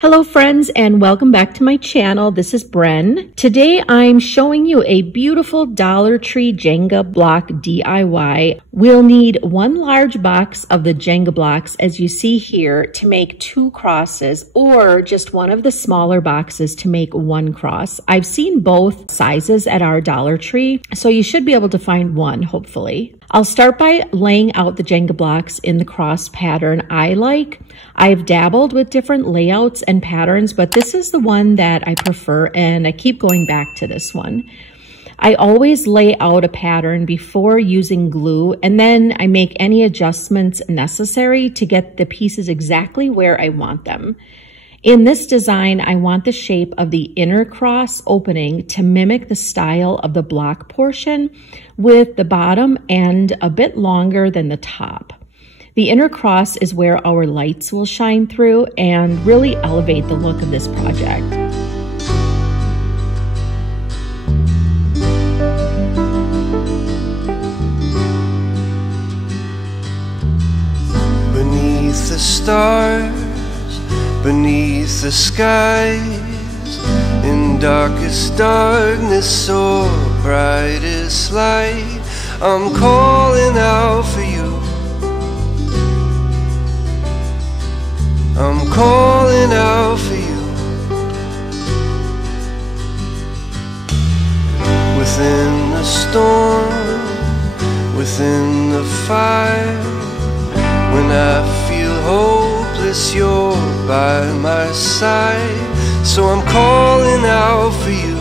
Hello friends, and welcome back to my channel. This is Bren. Today I'm showing you a beautiful Dollar Tree Jenga block DIY. We'll need one large box of the Jenga blocks, as you see here, to make 2 crosses, or just one of the smaller boxes to make 1 cross. I've seen both sizes at our Dollar Tree, so you should be able to find one, hopefully. I'll start by laying out the Jenga blocks in the cross pattern I like. I've dabbled with different layouts and patterns, but this is the one that I prefer, and I keep going back to this one. I always lay out a pattern before using glue, and then I make any adjustments necessary to get the pieces exactly where I want them. In this design, I want the shape of the inner cross opening to mimic the style of the block portion, with the bottom end a bit longer than the top. The inner cross is where our lights will shine through and really elevate the look of this project. Beneath the stars, beneath the skies, in darkest darkness or brightest light, I'm calling out for you. I'm calling out for you. Within the storm, within the fire, when I feel hopeless, you're by my side. So I'm calling out for you.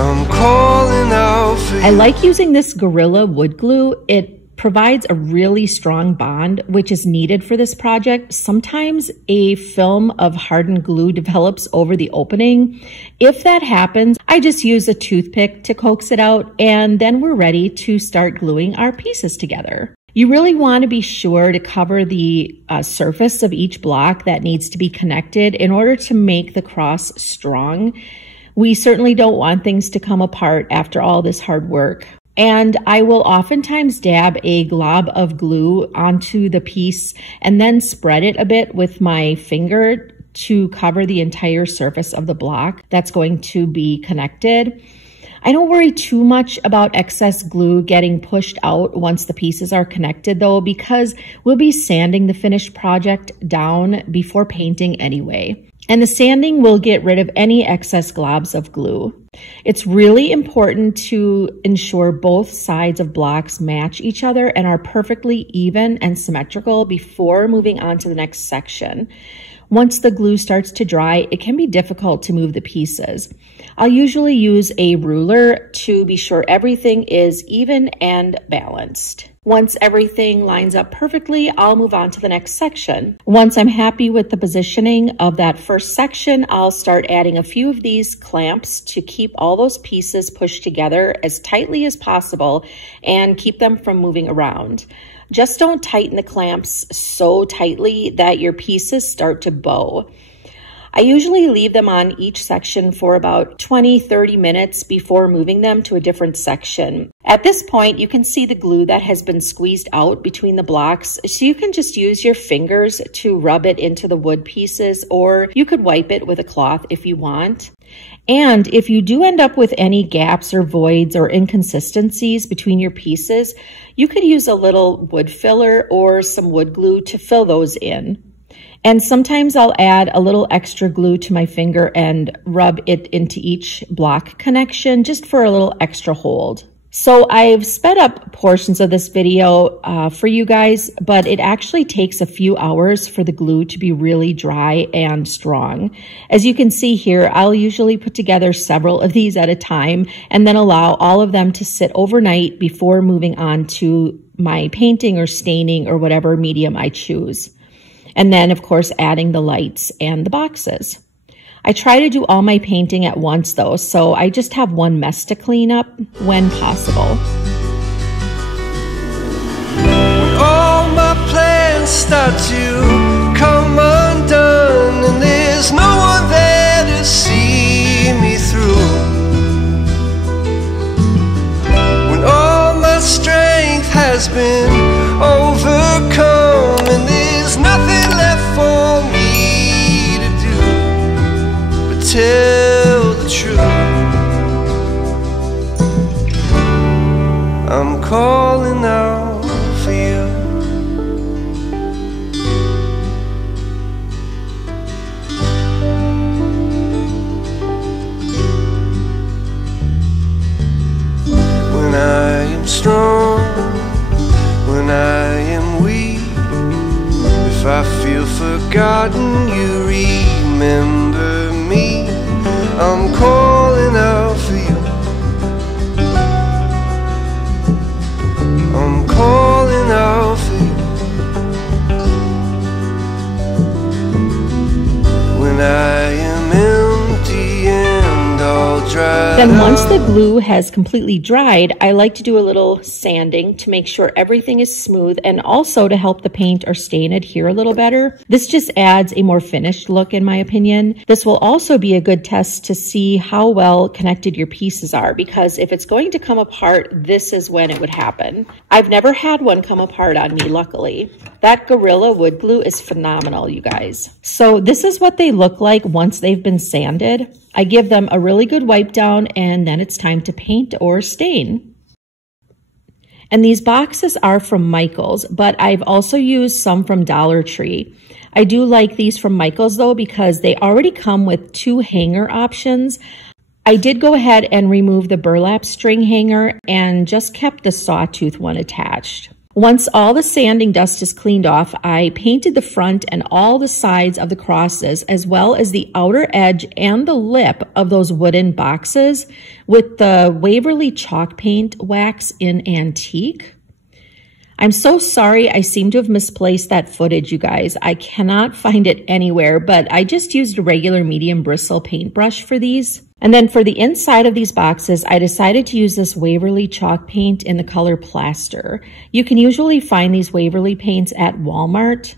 I'm calling out for you. I like using this Gorilla wood glue. It provides a really strong bond, which is needed for this project. Sometimes a film of hardened glue develops over the opening. If that happens, I just use a toothpick to coax it out, and then we're ready to start gluing our pieces together. You really want to be sure to cover the surface of each block that needs to be connected in order to make the cross strong. We certainly don't want things to come apart after all this hard work. And I will oftentimes dab a glob of glue onto the piece and then spread it a bit with my finger to cover the entire surface of the block that's going to be connected. I don't worry too much about excess glue getting pushed out once the pieces are connected though, because we'll be sanding the finished project down before painting anyway. And the sanding will get rid of any excess globs of glue. It's really important to ensure both sides of blocks match each other and are perfectly even and symmetrical before moving on to the next section. Once the glue starts to dry, it can be difficult to move the pieces. I'll usually use a ruler to be sure everything is even and balanced. Once everything lines up perfectly, I'll move on to the next section. Once I'm happy with the positioning of that first section, I'll start adding a few of these clamps to keep all those pieces pushed together as tightly as possible and keep them from moving around. Just don't tighten the clamps so tightly that your pieces start to bow. I usually leave them on each section for about 20-30 minutes before moving them to a different section. At this point, you can see the glue that has been squeezed out between the blocks, so you can just use your fingers to rub it into the wood pieces, or you could wipe it with a cloth if you want. And if you do end up with any gaps or voids or inconsistencies between your pieces, you could use a little wood filler or some wood glue to fill those in. And sometimes I'll add a little extra glue to my finger and rub it into each block connection just for a little extra hold. So I've sped up portions of this video for you guys, but it actually takes a few hours for the glue to be really dry and strong. As you can see here, I'll usually put together several of these at a time and then allow all of them to sit overnight before moving on to my painting or staining or whatever medium I choose. And then, of course, adding the lights and the boxes. I try to do all my painting at once, though, so I just have one mess to clean up when possible. When all my plans start to come undone and there's no one there to see me through, when all my strength has been overcome and there's nothing If I feel forgotten, you remember me. I'm calling out for you. I'm calling out for you. When I am empty and all dried Then once the glue has completely dried, I like to do a little sanding to make sure everything is smooth and also to help the paint or stain adhere a little better. This just adds a more finished look in my opinion. This will also be a good test to see how well connected your pieces are, because if it's going to come apart, this is when it would happen. I've never had one come apart on me, luckily. That Gorilla wood glue is phenomenal, you guys. So this is what they look like once they've been sanded. I give them a really good wipe down and then it's time to paint or stain. And these boxes are from Michaels, but I've also used some from Dollar Tree. I do like these from Michaels though because they already come with 2 hanger options. I did go ahead and remove the burlap string hanger and just kept the sawtooth one attached. Once all the sanding dust is cleaned off, I painted the front and all the sides of the crosses, as well as the outer edge and the lip of those wooden boxes with the Waverly chalk paint wax in antique. I'm so sorry, I seem to have misplaced that footage, you guys. I cannot find it anywhere, but I just used a regular medium bristle paintbrush for these. And then for the inside of these boxes, I decided to use this Waverly chalk paint in the color Plaster. You can usually find these Waverly paints at Walmart.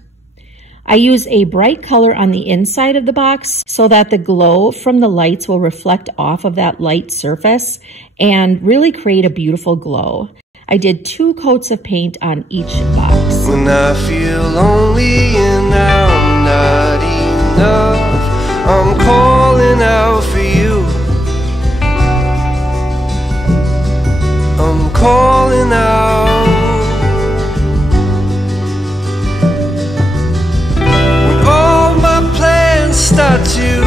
I use a bright color on the inside of the box so that the glow from the lights will reflect off of that light surface and really create a beautiful glow. I did 2 coats of paint on each box. When I feel lonely and I'm not enough, I'm calling out for you. I'm calling out. When all my plans start to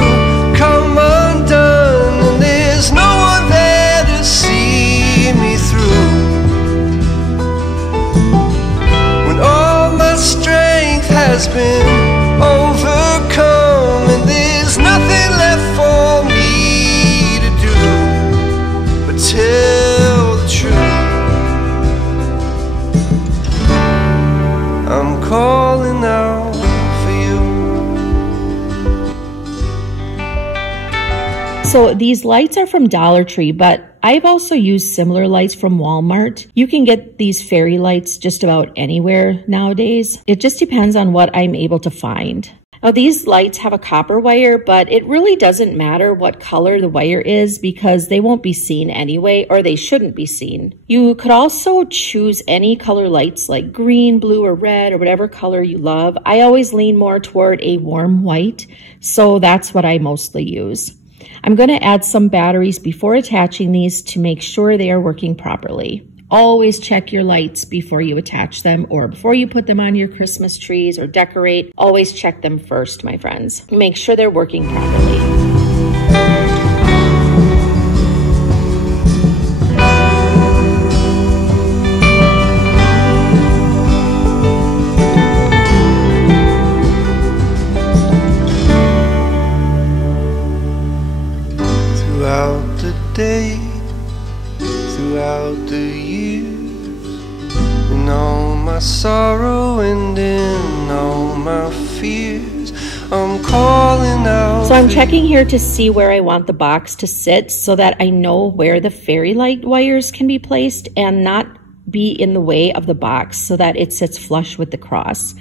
come undone and there's no one there to see me through. Strength has been overcome and there's nothing left for me to do but tell the truth. I'm calling out for you. So these lights are from Dollar Tree, but I've also used similar lights from Walmart. You can get these fairy lights just about anywhere nowadays. It just depends on what I'm able to find. Now these lights have a copper wire, but it really doesn't matter what color the wire is because they won't be seen anyway, or they shouldn't be seen. You could also choose any color lights like green, blue, or red, or whatever color you love. I always lean more toward a warm white, so that's what I mostly use. I'm going to add some batteries before attaching these to make sure they are working properly. Always check your lights before you attach them or before you put them on your Christmas trees or decorate. Always check them first, my friends. Make sure they're working properly. Throughout the day, throughout the years, in all my sorrow and in all my fears, I'm calling out. So I'm checking here to see where I want the box to sit so that I know where the fairy light wires can be placed and not be in the way of the box so that it sits flush with the cross.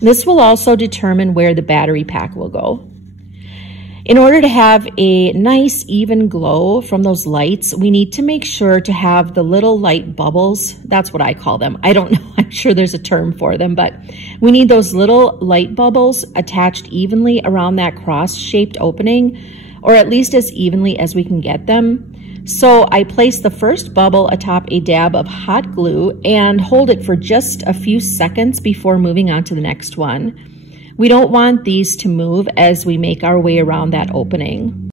This will also determine where the battery pack will go. In order to have a nice even glow from those lights, we need to make sure to have the little light bubbles. That's what I call them. I don't know. I'm sure there's a term for them, but we need those little light bubbles attached evenly around that cross-shaped opening, or at least as evenly as we can get them. So I place the first bubble atop a dab of hot glue and hold it for just a few seconds before moving on to the next one. We don't want these to move as we make our way around that opening.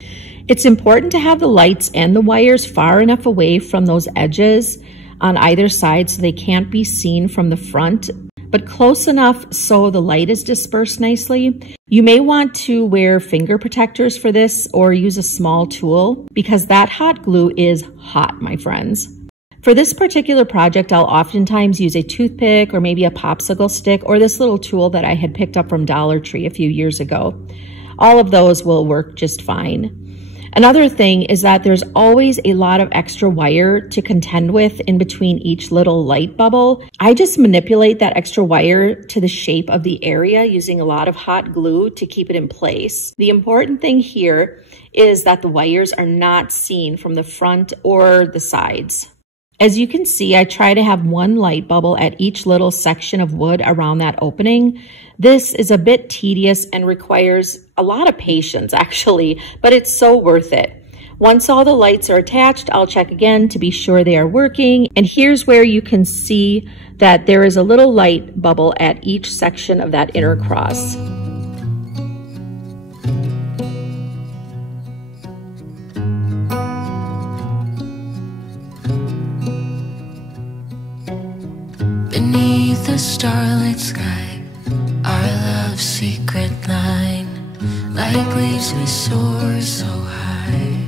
It's important to have the lights and the wires far enough away from those edges on either side so they can't be seen from the front. but close enough so the light is dispersed nicely. You may want to wear finger protectors for this or use a small tool because that hot glue is hot, my friends. For this particular project, I'll oftentimes use a toothpick or maybe a popsicle stick or this little tool that I had picked up from Dollar Tree a few years ago. All of those will work just fine. Another thing is that there's always a lot of extra wire to contend with in between each little light bubble. I just manipulate that extra wire to the shape of the area using a lot of hot glue to keep it in place. The important thing here is that the wires are not seen from the front or the sides. As you can see, I try to have one light bubble at each little section of wood around that opening. This is a bit tedious and requires a lot of patience actually, but it's so worth it. Once all the lights are attached, I'll check again to be sure they are working. And here's where you can see that there is a little light bubble at each section of that inner cross. Beneath the starlit sky, our love's secret line, like leaves we soar so high.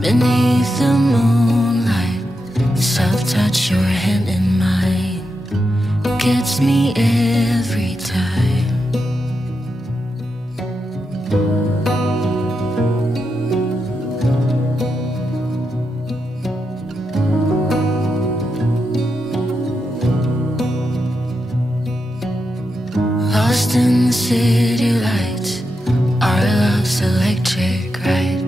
Beneath the moonlight, the soft touch your hand in mine gets me every time. Lost in the city lights, our love's electric ride.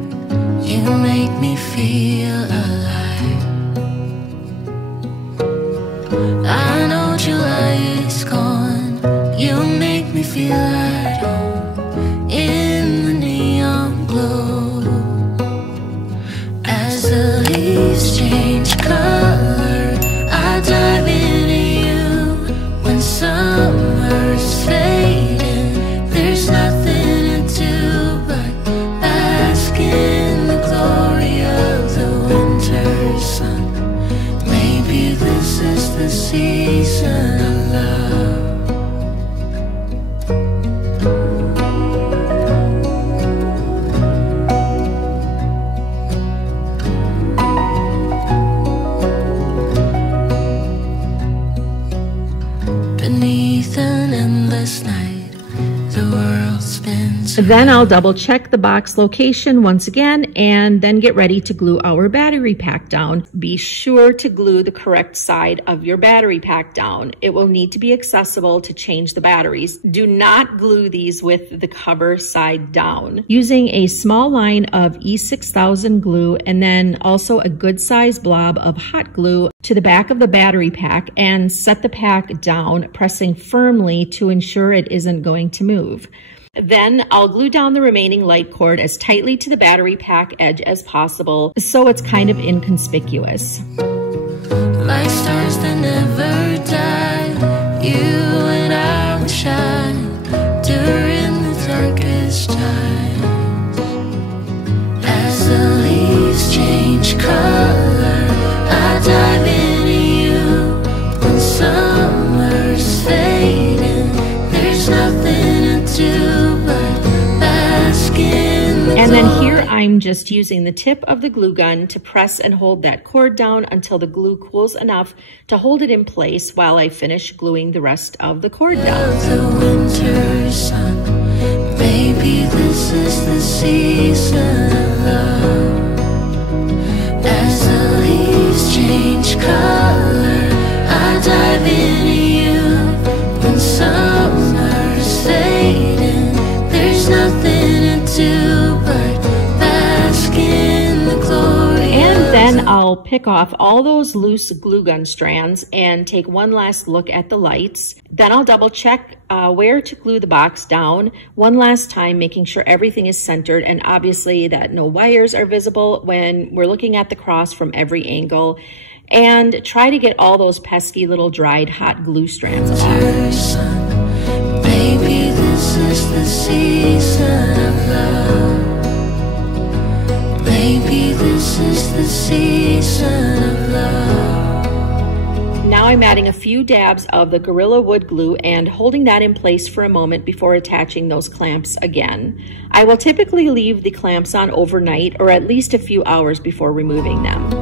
You make me feel alive. I know July is gone. You make me feel at home in the neon glow. As the leaves change color, I dive into you. When summer's fading, there's nothing to do but bask in the glory of the winter sun. Maybe this is the season of love. Beneath an endless night, the world spins. Then I'll double check the box location once again and then get ready to glue our battery pack down. Be sure to glue the correct side of your battery pack down. It will need to be accessible to change the batteries. Do not glue these with the cover side down. Using a small line of E6000 glue and then also a good size blob of hot glue to the back of the battery pack and set the pack down, pressing firmly to ensure it isn't going to move. Then I'll glue down the remaining light cord as tightly to the battery pack edge as possible so it's kind of inconspicuous. Like stars that never die, you and I will shine during the darkest times. As the leaves change color, I dive into you. When summer's fading, there's nothing to do. And then here I'm just using the tip of the glue gun to press and hold that cord down until the glue cools enough to hold it in place while I finish gluing the rest of the cord down. The winter sun, maybe this is the season of love. As the leaves change color, I dive into you. When summer's fading, there's nothing to do but bask in the glory. And then I'll pick off all those loose glue gun strands and take one last look at the lights. Then I'll double check where to glue the box down one last time, making sure everything is centered and obviously that no wires are visible when we're looking at the cross from every angle. And try to get all those pesky little dried hot glue strands off. Maybe this is the season of love. Maybe this is the season of love. Now now I'm adding a few dabs of the Gorilla Wood Glue and holding that in place for a moment before attaching those clamps again. I will typically leave the clamps on overnight or at least a few hours before removing them.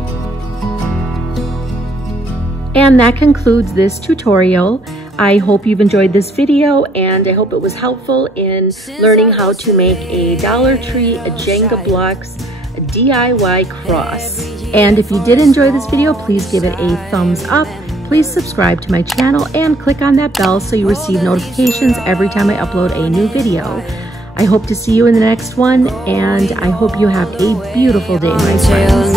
And that concludes this tutorial. I hope you've enjoyed this video, and I hope it was helpful in learning how to make a Dollar Tree, a Jenga blocks, a DIY cross. And if you did enjoy this video, please give it a thumbs up. Please subscribe to my channel and click on that bell so you receive notifications every time I upload a new video. I hope to see you in the next one, and I hope you have a beautiful day, my friends.